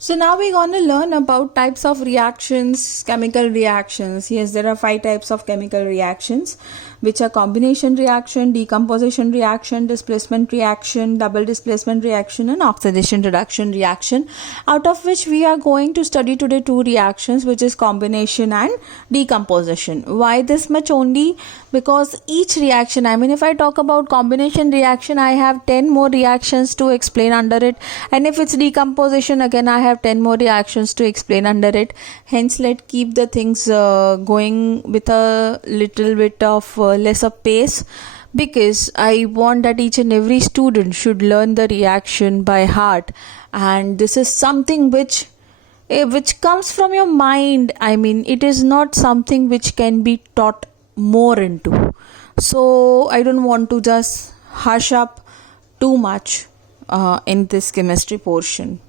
So now we're going to learn about types of reactions, chemical reactions. Yes, there are 5 types of chemical reactions, which are combination reaction, decomposition reaction, displacement reaction, double displacement reaction, and oxidation reduction reaction, out of which we are going to study today 2 reactions, which is combination and decomposition. Why this much only? Because each reaction, if I talk about combination reaction, I have 10 more reactions to explain under it, and if it's decomposition, again I have 10 more reactions to explain under it. Hence, let's keep the things going with a little bit of lesser pace, because I want that each and every student should learn the reaction by heart, and this is something which comes from your mind. It is not something which can be taught more into. So I don't want to just hush up too much in this chemistry portion.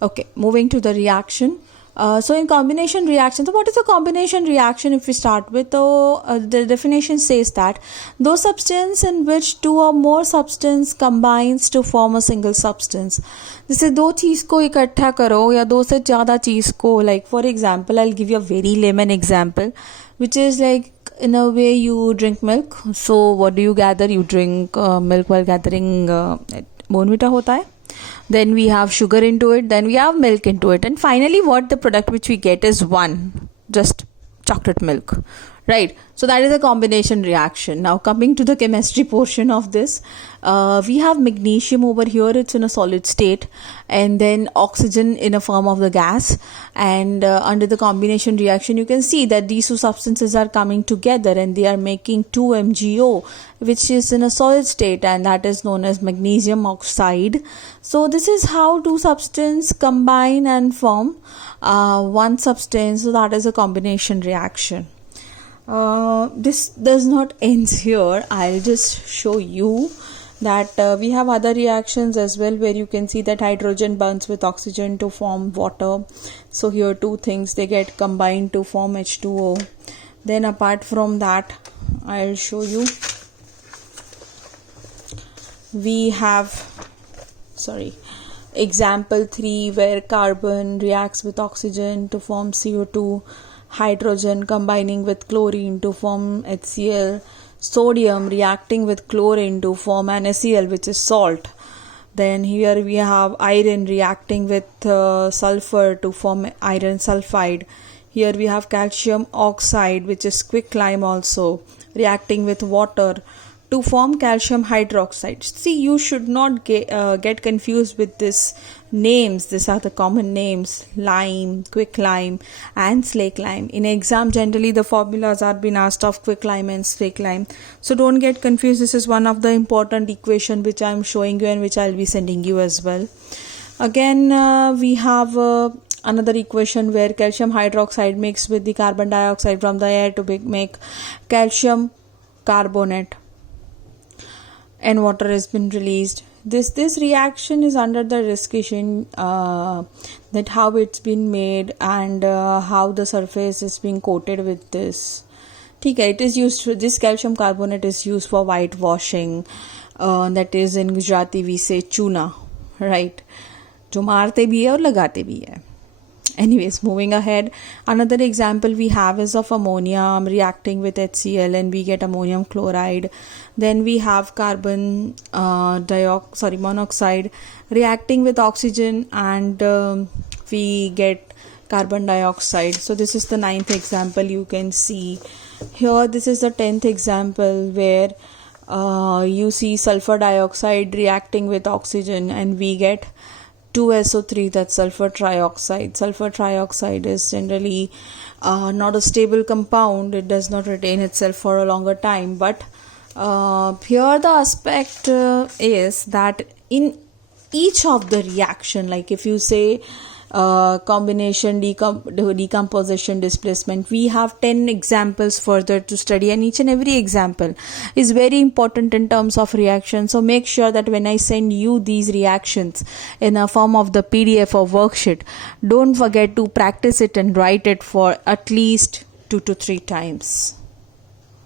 Okay, moving to the reaction. So in combination reaction, so what is a combination reaction? If we start with the definition says that those substance in which 2 or more substance combines to form a single substance. जैसे 2 चीज़ को इकट्ठा करो या 2 से ज़्यादा चीज़ को, like for example, I'll give you a very layman example, which is like in a way you drink milk. So what do you gather? You drink milk while gathering Bournvita होता है. Then we have sugar into it, then we have milk into it, and finally what the product which we get is just chocolate milk, right? So that is a combination reaction. Now coming to the chemistry portion of this, we have magnesium over here, it's in a solid state, and then oxygen in a form of the gas, and under the combination reaction you can see that these 2 substances are coming together and they are making 2MgO, which is in a solid state, and that is known as magnesium oxide. So this is how 2 substances combine and form one substance. So that is a combination reaction. This does not end here. I'll just show you that we have other reactions as well, where you can see that hydrogen burns with oxygen to form water. So here 2 things, they get combined to form H2O. Then apart from that, I'll show you, we have example 3, where carbon reacts with oxygen to form CO2, hydrogen combining with chlorine to form HCl, sodium reacting with chlorine to form NaCl, which is salt. Then here we have iron reacting with sulfur to form iron sulfide. Here we have calcium oxide, which is quicklime, also reacting with water to form calcium hydroxide. See, you should not get confused with this names. These are the common names: lime, quicklime, and slake lime. In exam, generally the formulas are being asked of quicklime and slake lime. So don't get confused. This is one of the important equation which I am showing you and which I'll be sending you as well. Again, we have another equation where calcium hydroxide mixed with the carbon dioxide from the air to make calcium carbonate, and water has been released. This reaction is under the discussion that how it's been made and how the surface is being coated with this. Okay, it is used for this calcium carbonate is used for whitewashing. That is, in Gujarati we say chuna, right? जो मारते भी है और लगाते भी है. Anyways, moving ahead, another example we have is of ammonia reacting with HCl and we get ammonium chloride. Then we have carbon monoxide reacting with oxygen and we get carbon dioxide. So this is the 9th example you can see here. This is the 10th example where you see sulfur dioxide reacting with oxygen and we get 2SO3, that's sulfur trioxide. Sulfur trioxide is generally not a stable compound. It does not retain itself for a longer time. But here the aspect is that in each of the reaction, like if you say combination, decomposition, displacement, we have 10 examples further to study, and each and every example is very important in terms of reaction. So make sure that when I send you these reactions in a form of the PDF or worksheet, don't forget to practice it and write it for at least 2 to 3 times.